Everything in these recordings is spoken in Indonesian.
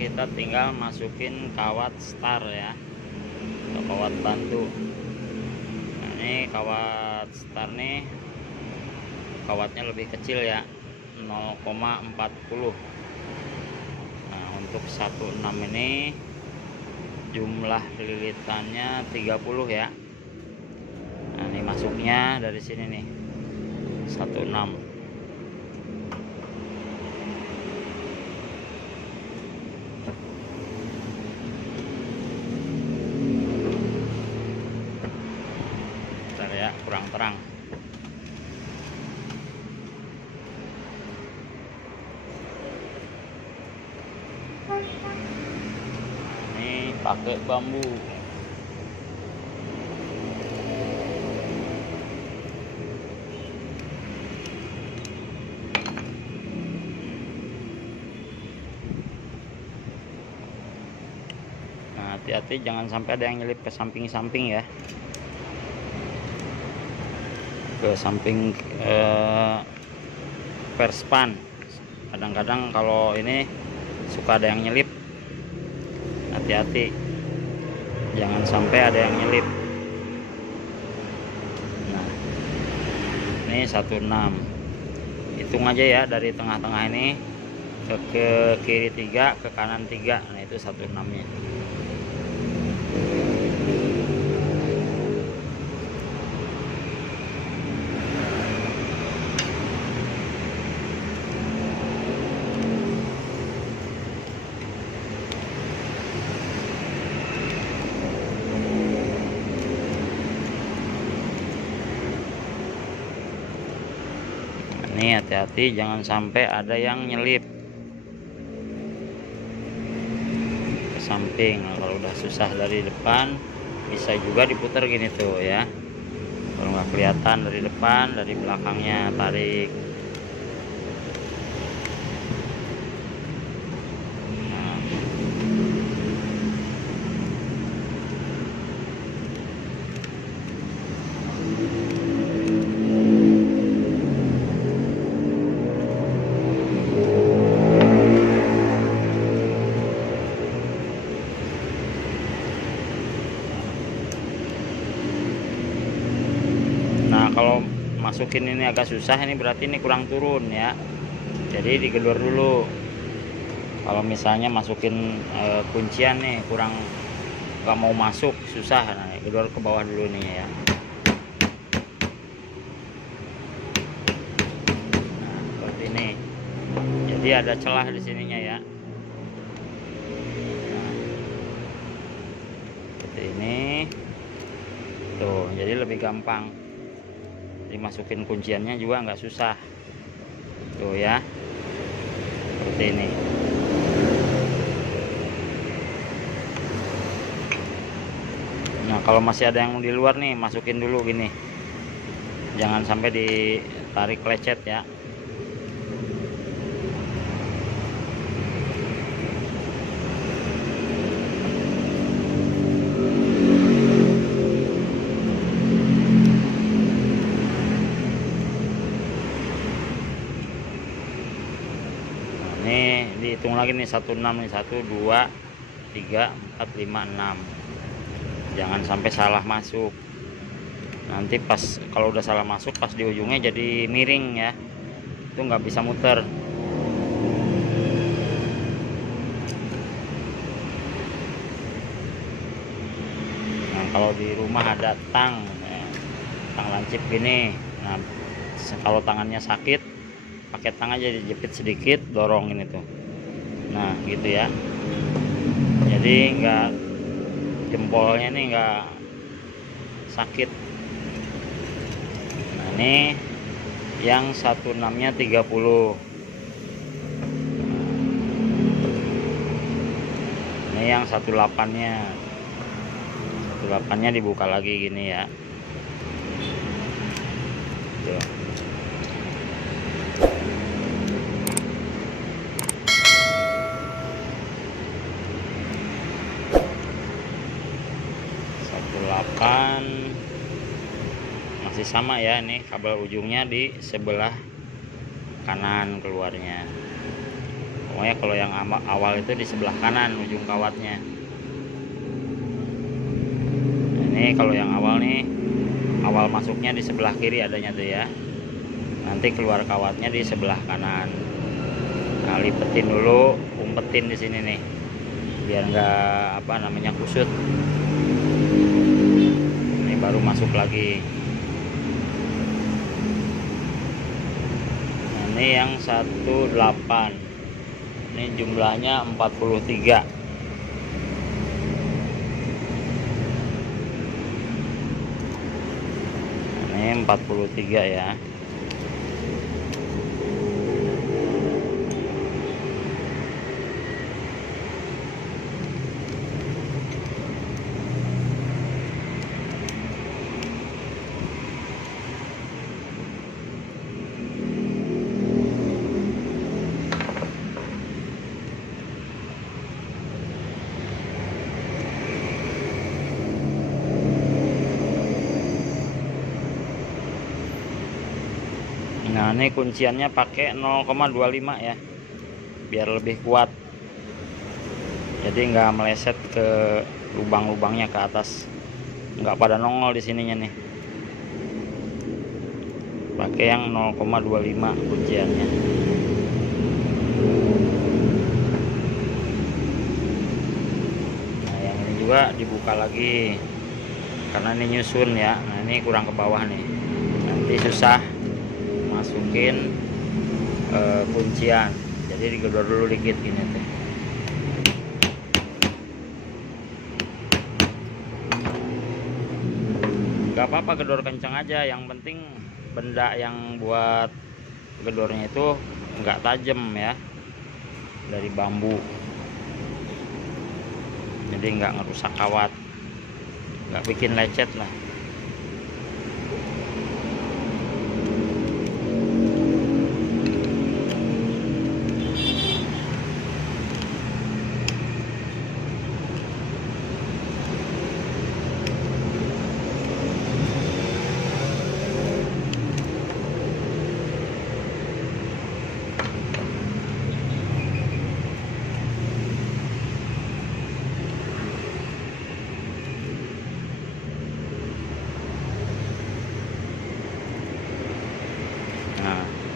kita tinggal masukin kawat star ya, atau kawat bantu. Nah, ini kawat star nih, kawatnya lebih kecil ya, 0,40. Nah, untuk 16 ini jumlah lilitannya 30 ya. Nah, ini masuknya dari sini nih, 16. Bentar ya, kurang terang. Ini pakai bambu. Nah, hati-hati jangan sampai ada yang nyelip ke samping-samping ya, ke samping perspan. Kadang-kadang kalau ini suka ada yang nyelip, hati-hati jangan sampai ada yang nyelip. Nah, ini 16, hitung aja ya, dari tengah-tengah ini ke kiri 3, ke kanan 3. Nah, itu 16 nya. Ini hati-hati jangan sampai ada yang nyelip ke samping. Nah, kalau udah susah dari depan, bisa juga diputar gini tuh ya. Kalau nggak kelihatan dari depan, dari belakangnya tarik. Nah, kalau masukin ini agak susah, ini berarti ini kurang turun ya, jadi digedor dulu. Kalau misalnya masukin kuncian nih kurang, nggak mau masuk, susah, nah gedor ke bawah dulu nih ya. Nah, seperti ini, jadi ada celah di sininya ya. Nah, seperti ini tuh, jadi lebih gampang. Dimasukin kunciannya juga nggak susah tuh ya, seperti ini. Nah, kalau masih ada yang di luar nih, masukin dulu gini, jangan sampai ditarik lecet ya. Ini dihitung lagi nih, 16 nih, 1 2 3 4 5 6. Jangan sampai salah masuk. Nanti pas kalau udah salah masuk, pas di ujungnya jadi miring ya, itu nggak bisa muter. Nah, kalau di rumah ada tang ya, tang lancip gini. Nah, kalau tangannya sakit, pakai tang aja, dijepit sedikit, dorongin itu. Nah, gitu ya, jadi nggak, jempolnya nih nggak sakit. Nah, ini yang 16 nya 30. Ini yang 18 nya, 18 nya dibuka lagi gini ya. Tuh. Masih sama ya, ini kabel ujungnya di sebelah kanan keluarnya. Pokoknya kalau yang awal itu di sebelah kanan ujung kawatnya. Nah, ini kalau yang awal nih, awal masuknya di sebelah kiri adanya tuh ya, nanti keluar kawatnya di sebelah kanan. Nah, lipetin dulu, umpetin di sini nih biar nggak kusut. Ini baru masuk lagi. Nah, ini yang 18, ini jumlahnya 43. Ini 43 ya. Nah, ini kunciannya pakai 0,25 ya, biar lebih kuat. Jadi nggak meleset ke lubang-lubangnya ke atas, nggak pada nongol di sininya nih. Pakai yang 0,25 kunciannya. Nah, yang ini juga dibuka lagi karena ini nyusun ya. Nah, ini kurang ke bawah nih, nanti susah masukin kuncian, jadi digedor dulu dikit gini tuh. Gak apa-apa gedor kencang aja, yang penting benda yang buat gedornya itu nggak tajam ya, dari bambu, jadi nggak ngerusak kawat, nggak bikin lecet lah.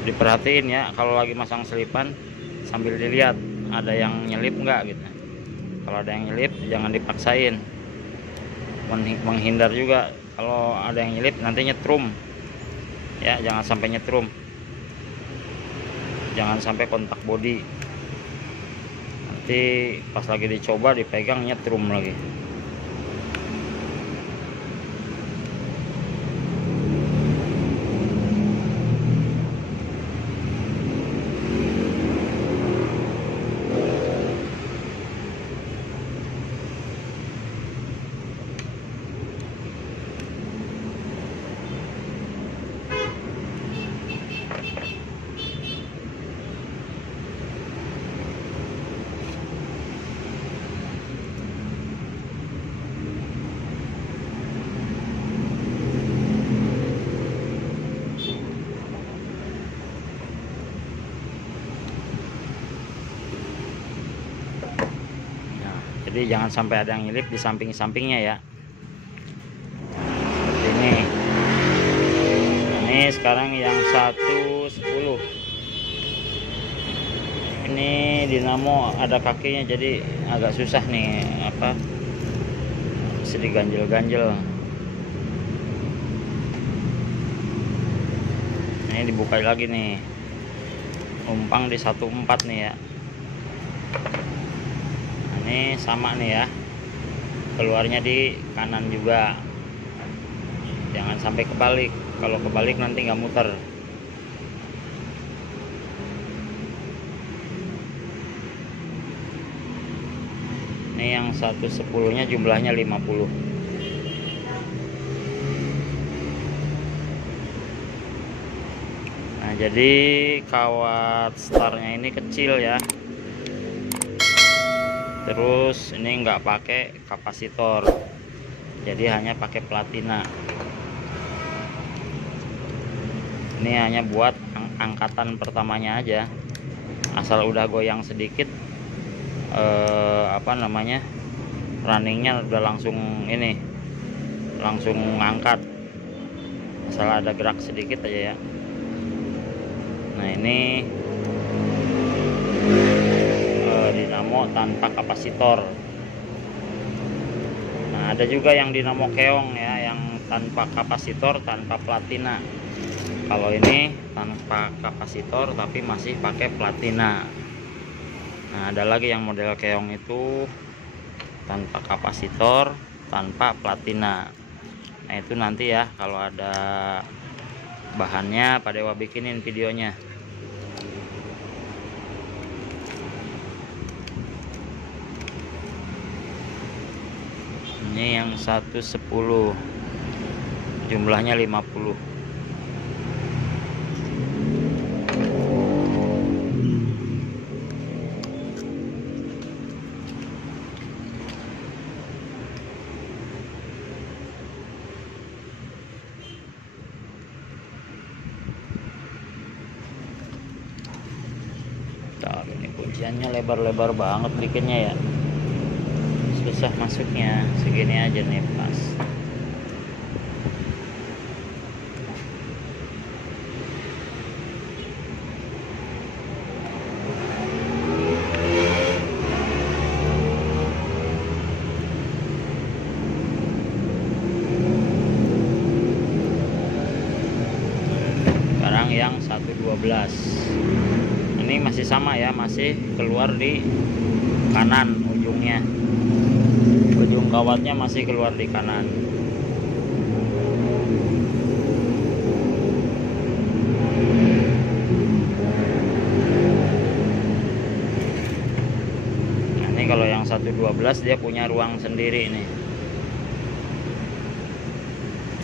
Diperhatiin ya kalau lagi masang selipan, sambil dilihat ada yang nyelip nggak gitu. Kalau ada yang nyelip jangan dipaksain, menghindar juga kalau ada yang nyelip nanti nyetrum ya, jangan sampai nyetrum, jangan sampai kontak bodi, nanti pas lagi dicoba dipegang nyetrum lagi. Jadi jangan sampai ada yang nyelip di samping-sampingnya ya. Seperti ini. Ini sekarang yang 110. Ini dinamo ada kakinya, jadi agak susah nih bisa diganjel-ganjel. Ini dibuka lagi nih. Umpang di 14 nih ya. Ini sama nih ya, keluarnya di kanan juga, jangan sampai kebalik. Kalau kebalik nanti nggak muter. Ini yang 110 nya jumlahnya 50. Nah, jadi kawat startnya ini kecil ya. Terus ini nggak pakai kapasitor, jadi hanya pakai platina. Ini hanya buat angkatan pertamanya aja, asal udah goyang sedikit runningnya udah langsung ini, langsung ngangkat, asal ada gerak sedikit aja ya. Nah ini dinamo tanpa kapasitor. Nah ada juga yang dinamo keong ya, yang tanpa kapasitor, tanpa platina. Kalau ini tanpa kapasitor tapi masih pakai platina. Nah ada lagi yang model keong itu tanpa kapasitor, tanpa platina. Nah itu nanti ya kalau ada bahannya Pak Dewa bikinin videonya. Ini yang 110, jumlahnya 50. Ini kunciannya lebar-lebar banget bikinnya ya, susah masuknya. Segini aja nih pas. Sekarang yang 112 ini masih sama ya, masih keluar di kanan ujungnya, ujung kawatnya masih keluar di kanan. Nah, ini kalau yang 112 dia punya ruang sendiri nih,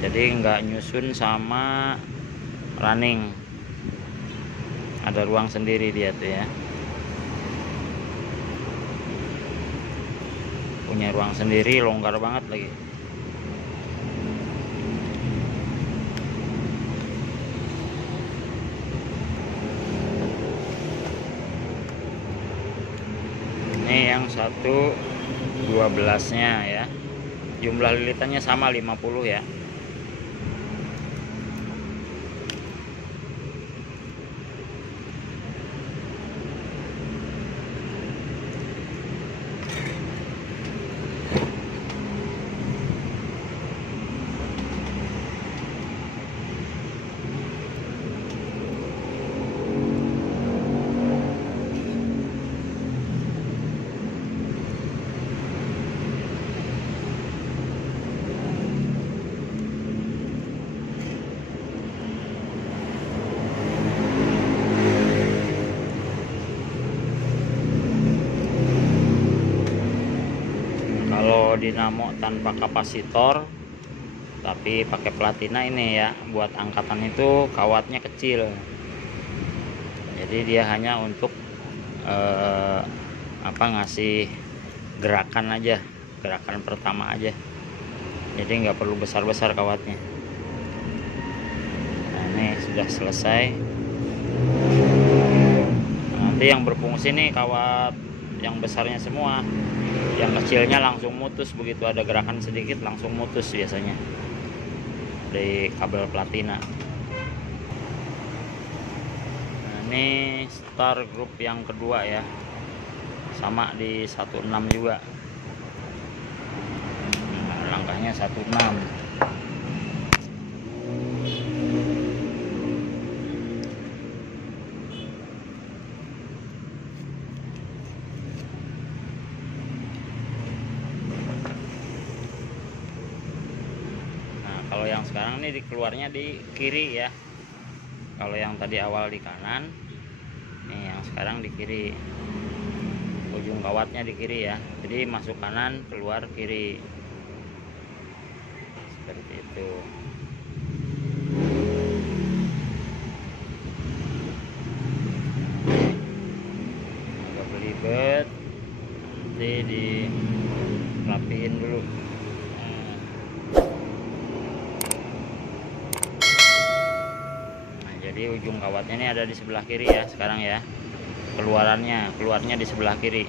jadi nggak nyusun sama running, ada ruang sendiri dia tuh ya, punya ruang sendiri, longgar banget lagi. Ini yang 112 nya ya, jumlah lilitannya sama 50 ya. Kalau dinamo tanpa kapasitor tapi pakai platina ini ya, buat angkatan itu kawatnya kecil, jadi dia hanya untuk ngasih gerakan aja, gerakan pertama aja, jadi nggak perlu besar-besar kawatnya. Nah ini sudah selesai. Nanti yang berfungsi nih kawat yang besarnya semua, yang kecilnya langsung mutus, begitu ada gerakan sedikit langsung mutus biasanya dari kabel platina. Nah, ini star group yang kedua ya, sama di 16 juga. Nah, langkahnya 16. Kalau yang sekarang ini dikeluarnya di kiri ya, kalau yang tadi awal di kanan, nih yang sekarang di kiri, ujung kawatnya di kiri ya, jadi masuk kanan keluar kiri, seperti itu. Agak belibet, nanti dirapiin dulu. Jadi ujung kawatnya ini ada di sebelah kiri ya sekarang ya, keluarnya di sebelah kiri,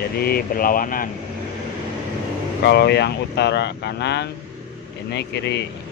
jadi berlawanan. Kalau yang utara kanan, ini kiri.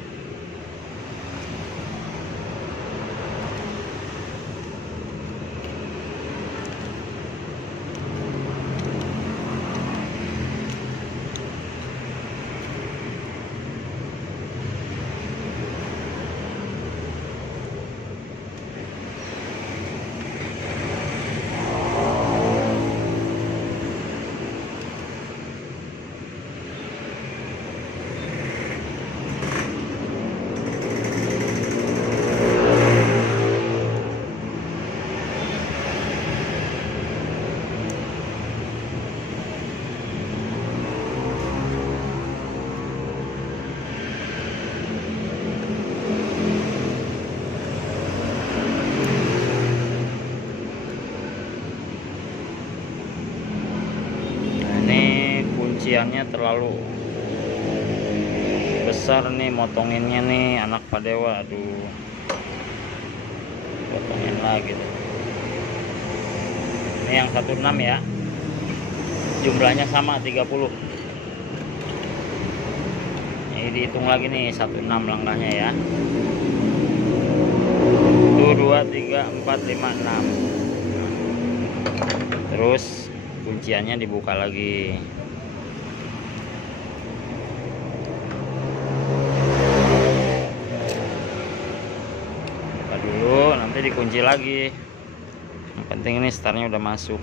Kunciannya terlalu besar nih, motonginnya nih anak padewa. Aduh, potongin lagi deh. Ini yang 16 ya, jumlahnya sama 30. Ini dihitung lagi nih, 16 langkahnya ya. 1 2 3 4 5 6. Terus kunciannya dibuka lagi. Dulu nanti dikunci lagi. Yang penting ini startnya udah masuk.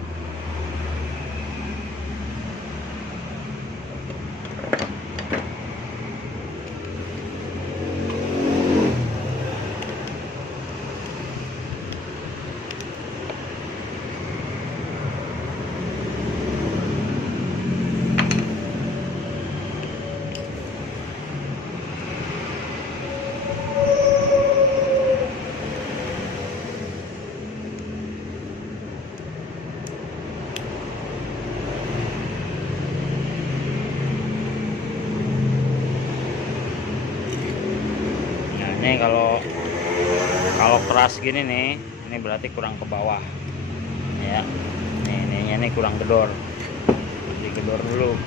Ini kalau keras gini nih, ini berarti kurang ke bawah ya. Ini kurang gedor, digedor dulu.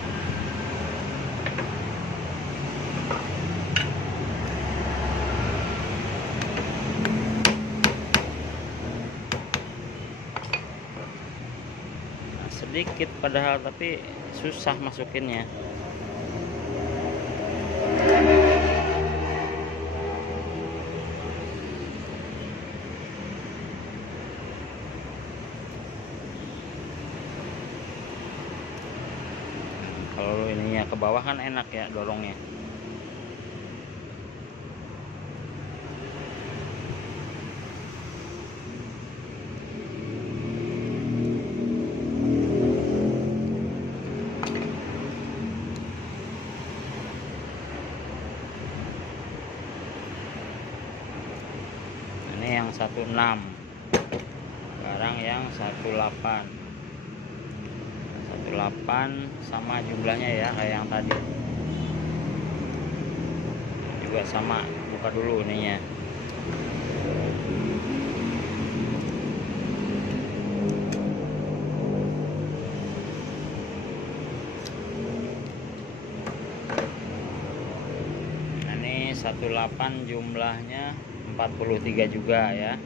Nah, sedikit padahal, tapi susah masukinnya. Kalau ininya ke bawah kan enak ya dorongnya. Ini yang 16. Sekarang yang 18. 18 sama jumlahnya ya kayak yang tadi, juga sama. Buka dulu ininya. Nah, ini 18 jumlahnya 43 juga ya.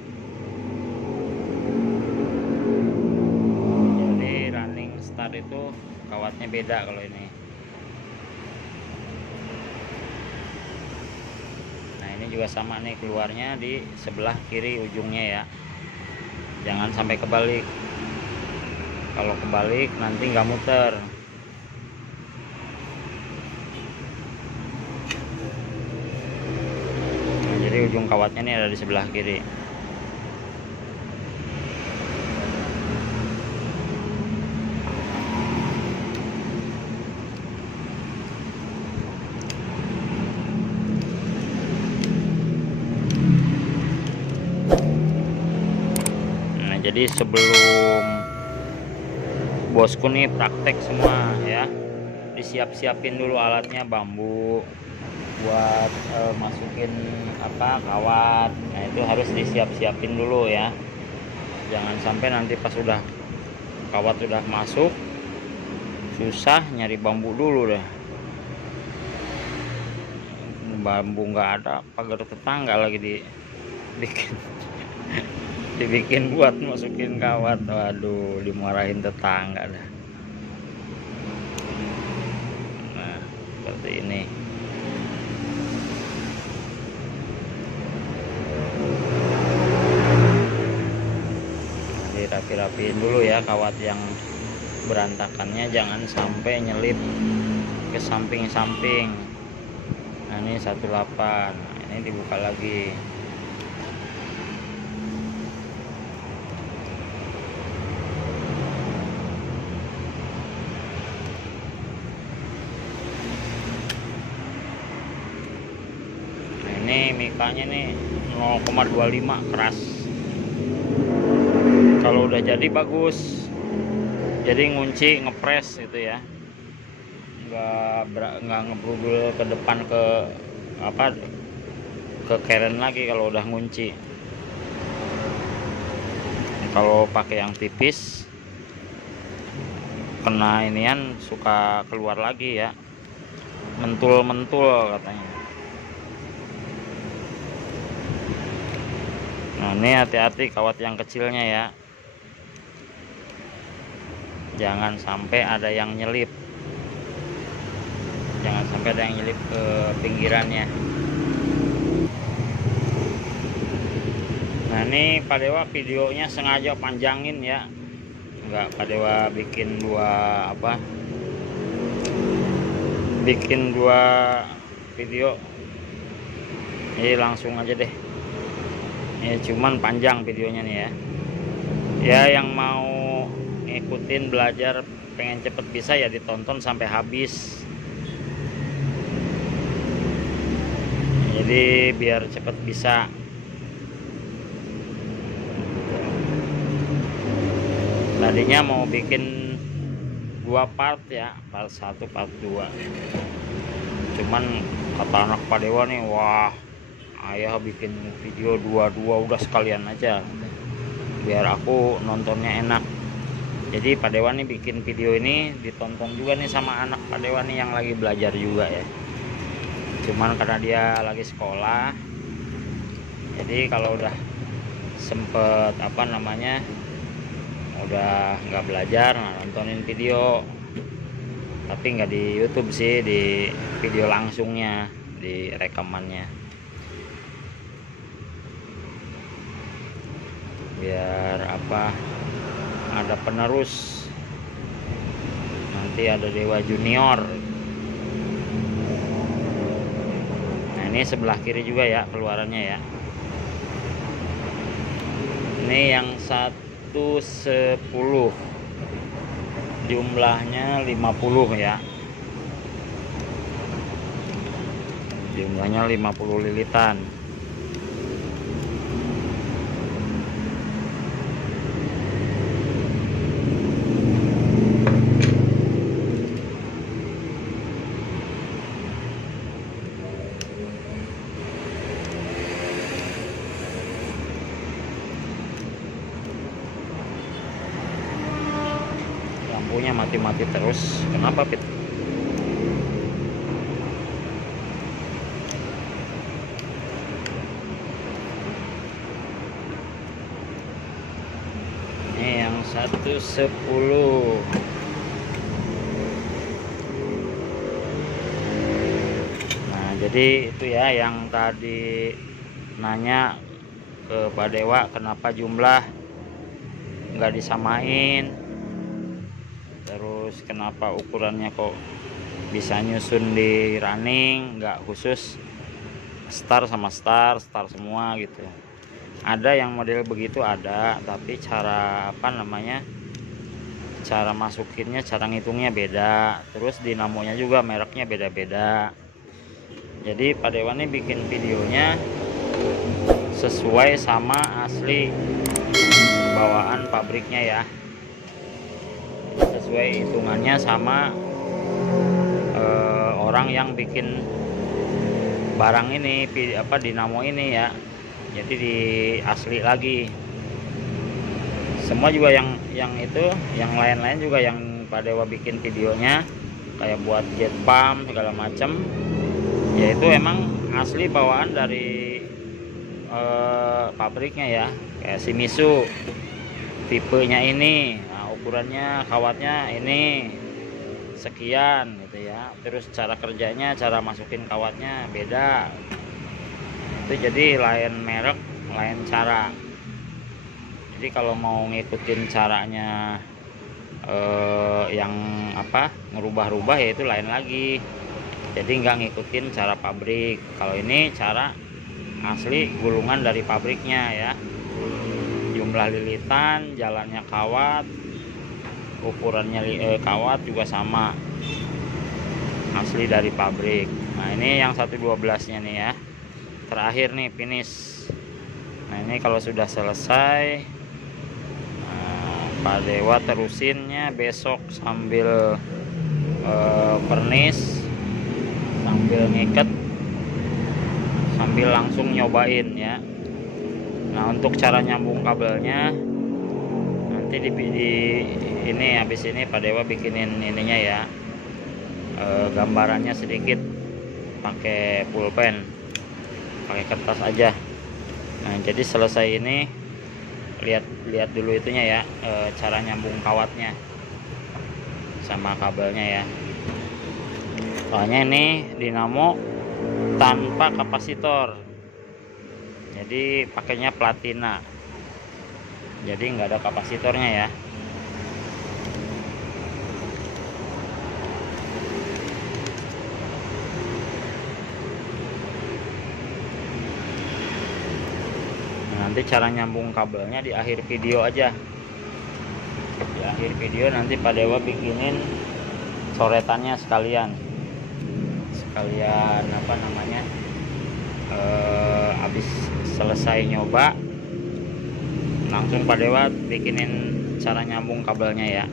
Itu kawatnya beda kalau ini. Nah, ini juga sama nih, keluarnya di sebelah kiri ujungnya ya. Jangan sampai kebalik. Kalau kebalik nanti nggak muter. Nah, jadi ujung kawatnya ini ada di sebelah kiri. Jadi sebelum bosku nih praktek semua ya, disiap-siapin dulu alatnya, bambu, buat masukin apa kawat. Nah itu harus disiap-siapin dulu ya, jangan sampai nanti pas udah kawat udah masuk susah nyari bambu dulu deh. Bambu nggak ada, pagar tetangga lagi dibikin dibikin buat masukin kawat. Waduh, dimarahin tetangga dah. Nah seperti ini. Dirapi-rapiin dulu ya kawat yang berantakannya, jangan sampai nyelip ke samping-samping. Nah ini 18, nah, ini dibuka lagi. Nah ini mikanya nih 0,25 keras. Kalau udah jadi bagus, jadi ngunci ngepres gitu ya, nggak ngebrudul ke depan ke apa ke keren lagi kalau udah ngunci. Kalau pakai yang tipis kena inian suka keluar lagi ya, mentul-mentul katanya. Nah ini hati-hati kawat yang kecilnya ya, jangan sampai ada yang nyelip, jangan sampai ada yang nyelip ke pinggirannya. Nah ini Pak Dewa videonya sengaja panjangin ya, enggak Pak Dewa bikin dua video, jadi langsung aja deh ya, cuman panjang videonya nih ya. Ya yang mau ngikutin belajar pengen cepet bisa ya ditonton sampai habis, jadi biar cepet bisa. Tadinya mau bikin 2 part ya, part 1 part 2, cuman kata anak Pak Dewa nih, wah ayah bikin video 2 udah sekalian aja biar aku nontonnya enak. Jadi Pak Dewa nih bikin video ini ditonton juga nih sama anak Pak Dewa nih yang lagi belajar juga ya, cuman karena dia lagi sekolah, jadi kalau udah sempet udah nggak belajar, nah nontonin video, tapi nggak di YouTube sih, di video langsungnya, di rekamannya, biar ada penerus, nanti ada Dewa Junior. Nah ini sebelah kiri juga ya keluarannya ya, ini yang 110, jumlahnya 50 ya, jumlahnya 50 lilitan. Lampunya mati-mati terus, kenapa Pit? Ini yang 110. Nah jadi itu ya yang tadi nanya ke Pak Dewa kenapa jumlah nggak disamain, terus kenapa ukurannya kok bisa nyusun di running, nggak khusus star sama star semua gitu. Ada yang model begitu ada, tapi cara cara masukinnya, cara ngitungnya beda, terus dinamonya juga mereknya beda-beda. Jadi Pak Dewa nih bikin videonya sesuai sama asli bawaan pabriknya ya, sesuai hitungannya sama orang yang bikin barang ini dinamo ini ya, jadi di asli lagi. Semua juga yang itu, yang lain-lain juga yang Pak Dewa bikin videonya kayak buat jet pump segala macam, yaitu emang asli bawaan dari pabriknya ya, kayak Shimizu tipenya ini. Nah, ukurannya kawatnya ini sekian gitu ya, terus cara kerjanya, cara masukin kawatnya beda itu, jadi lain merek lain cara. Jadi kalau mau ngikutin caranya yang ngerubah-rubah ya itu lain lagi, jadi nggak ngikutin cara pabrik. Kalau ini cara asli gulungan dari pabriknya ya, jumlah lilitan, jalannya kawat, ukurannya kawat juga sama, asli dari pabrik. Nah ini yang 112 nya nih ya, terakhir nih finish. Nah ini kalau sudah selesai, Pak Dewa terusinnya besok sambil pernis, sambil ngiket, sambil langsung nyobain ya. Nah untuk cara nyambung kabelnya nanti di ini, habis ini Pak Dewa bikinin ininya ya, gambarannya sedikit pakai pulpen, pakai kertas aja. Nah jadi selesai ini lihat dulu itunya ya, cara nyambung kawatnya sama kabelnya ya. Soalnya ini dinamo tanpa kapasitor, jadi pakainya platina, jadi nggak ada kapasitornya ya. Nanti cara nyambung kabelnya di akhir video aja. Di akhir video nanti Pak Dewa bikinin coretannya sekalian habis selesai nyoba langsung Pak Dewa bikinin cara nyambung kabelnya ya.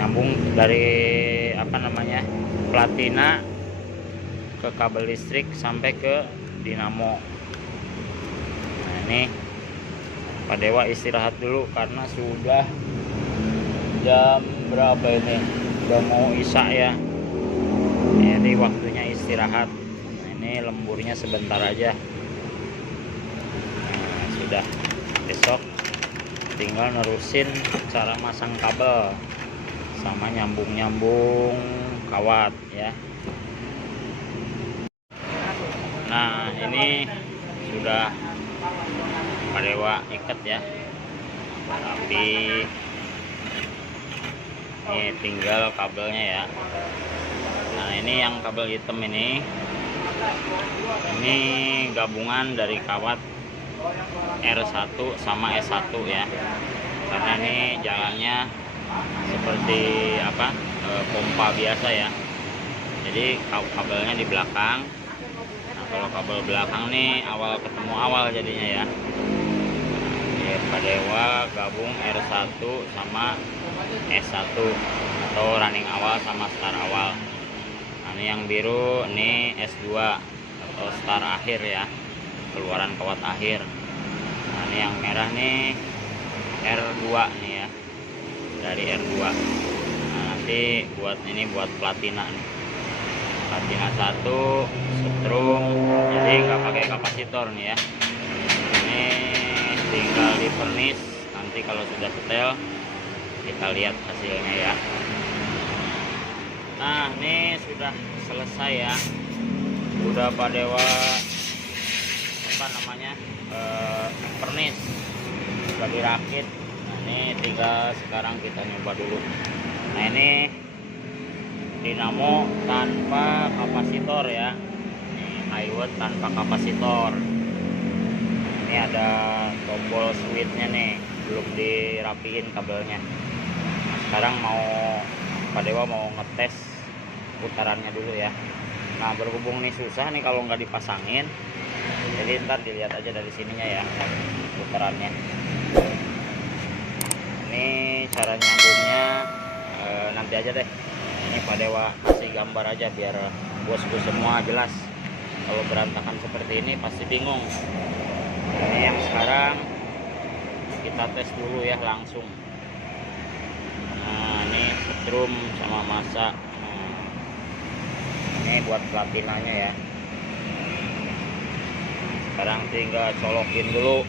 Nyambung dari platina ke kabel listrik sampai ke dinamo. Ini Pak Dewa istirahat dulu karena sudah jam berapa ini, udah mau isya ya, jadi waktunya istirahat. Nah, ini lemburnya sebentar aja. Nah, sudah, besok tinggal nerusin cara masang kabel sama nyambung kawat ya. Nah ini sudah Pak Dewa ikat ya, tapi ini tinggal kabelnya ya. Nah ini yang kabel hitam ini gabungan dari kawat R1 sama S1 ya, karena ini jalannya seperti pompa biasa ya, jadi kabelnya di belakang. Nah kalau kabel belakang nih awal ketemu awal jadinya ya. Pak Dewa gabung R1 sama S1 atau running awal sama start awal. Nah ini yang biru ini S2 atau start akhir ya, keluaran kawat akhir. Nah ini yang merah nih R2 nih ya, dari R2. Nah nanti buat platina nih, platina 1 setrum, jadi nggak pakai kapasitor nih ya. Ini tinggal di pernis, nanti kalau sudah setel kita lihat hasilnya ya. Nah ini sudah selesai ya, udah Pak Dewa pernis, sudah dirakit. Nah ini tinggal sekarang kita nyoba dulu. Nah ini dinamo tanpa kapasitor ya, ini high watt tanpa kapasitor. Ini ada tombol switchnya nih, belum dirapiin kabelnya. Nah, sekarang Pak Dewa mau ngetes putarannya dulu ya. Nah berhubung nih susah nih kalau nggak dipasangin, jadi ntar dilihat aja dari sininya ya putarannya. Ini cara nyambungnya nanti aja deh. Ini Pak Dewa kasih gambar aja biar bosku semua jelas. Kalau berantakan seperti ini pasti bingung. Ini yang sekarang kita tes dulu ya langsung. Nah ini setrum sama masa. Nah, ini buat platinanya ya. Sekarang tinggal colokin dulu,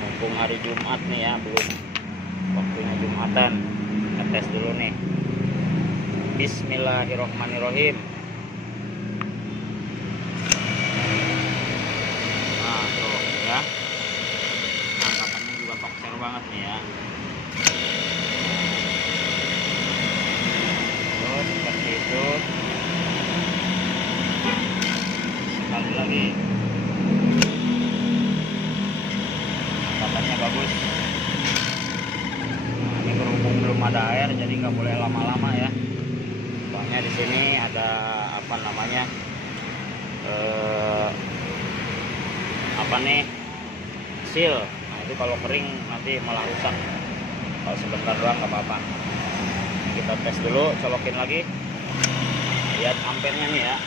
mumpung hari Jumat nih ya, belum waktunya Jumatan. Kita tes dulu nih. Bismillahirrohmanirrohim. Nah tuh ya, angkatannya juga tokser banget nih ya. Terus seperti itu. Sekali lagi, angkatannya bagus. Nah, ini berhubung belum ada air, jadi nggak boleh lama-lama ya. Soalnya di sini ada apa namanya, apa nih, seal. Nah itu kalau kering nanti malah rusak. Kalau sebentar doang nggak apa-apa. Kita tes dulu, colokin lagi. Lihat ampernya nih ya.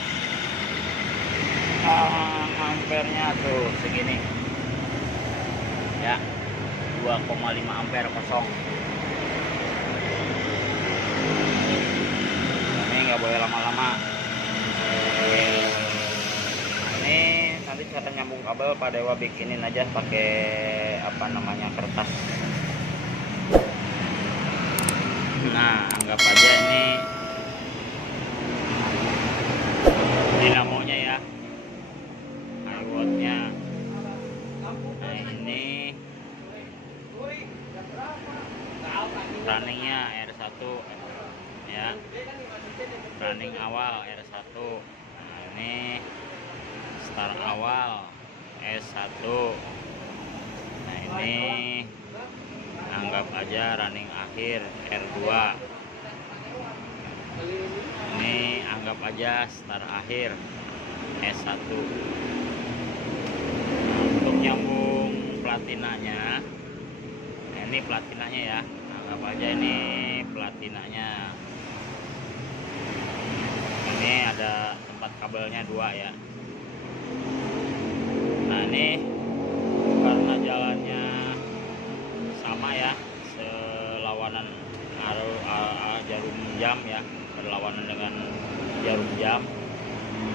Ampernya tuh segini ya, 2,5 ampere kosong. Ini nggak boleh lama-lama. Ini nanti cara nyambung kabel Pak Dewa bikinin aja pakai apa namanya, kertas. Nah anggap aja ini dinamonya ya, wattnya. Nah ini runningnya R1 ya, running awal R1. Nah ini start awal S1. Nah ini anggap aja running akhir R2. Ini anggap aja start akhir S1. Untuk nyambung platinanya, nah ini platinanya ya, anggap aja ini platinanya. Ini ada tempat kabelnya 2 ya. Nah ini karena jalannya sama ya, selawanan jarum jam ya, berlawanan dengan jarum jam.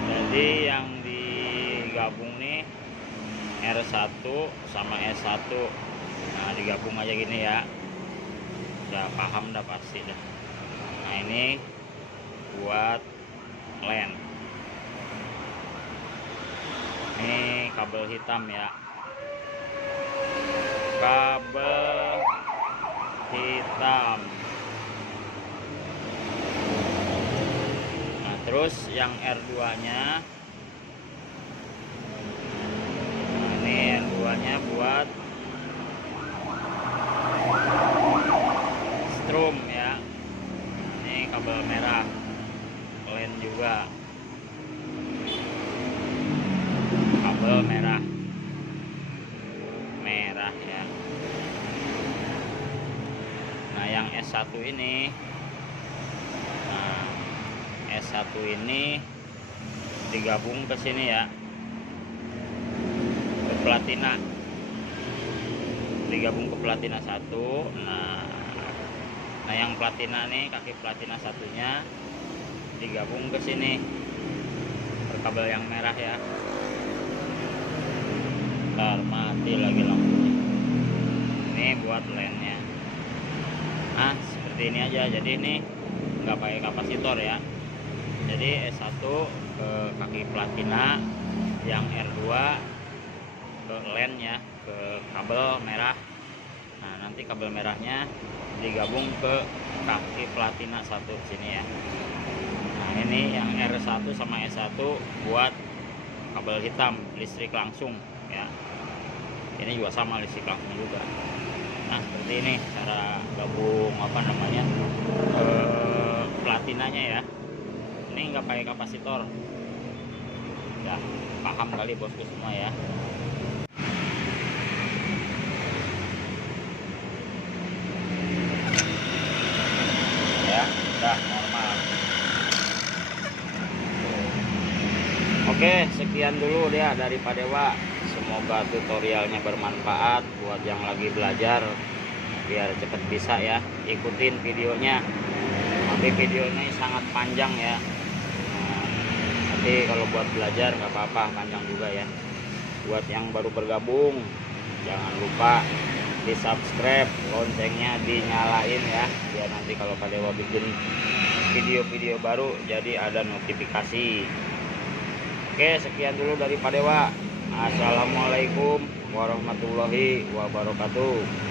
Jadi yang digabung nih R1 sama S1. Nah digabung aja gini ya, udah paham dah pasti dah. Nah ini buat LAN. Ini kabel hitam ya, kabel hitam. Nah terus yang R2 nya, nah ini R2 nya buat strum ya. Ini kabel merah, LAN juga kabel merah ya. Nah yang S1 ini, nah S1 ini digabung ke sini ya, ke platina, digabung ke platina 1. Nah yang platina nih, kaki platina satunya digabung ke sini, ke kabel yang merah ya. Ntar mati lagi lampunya. Ini buat LAN-nya. Nah seperti ini aja. Jadi ini nggak pakai kapasitor ya. Jadi S1 ke kaki platina, yang R2 ke LAN ya, ke kabel merah. Nah nanti kabel merahnya digabung ke kaki platina 1 sini ya. Nah ini yang R1 sama S1 buat kabel hitam, listrik langsung ya. Ini juga sama, listrik langsung juga. Nah seperti ini cara gabung apa namanya, platinanya ya. Ini nggak pakai kapasitor. Udah paham kali bosku semua ya. Ya udah normal. Oke, sekian dulu ya dari Pak Dewa. Semoga tutorialnya bermanfaat buat yang lagi belajar, biar cepet bisa ya. Ikutin videonya, tapi videonya sangat panjang ya. Nah, nanti kalau buat belajar nggak apa-apa, panjang juga ya. Buat yang baru bergabung, jangan lupa di subscribe, loncengnya dinyalain ya, biar nanti kalau Pak Dewa bikin video-video baru jadi ada notifikasi. Oke, sekian dulu dari Pak Dewa. Assalamualaikum warahmatullahi wabarakatuh.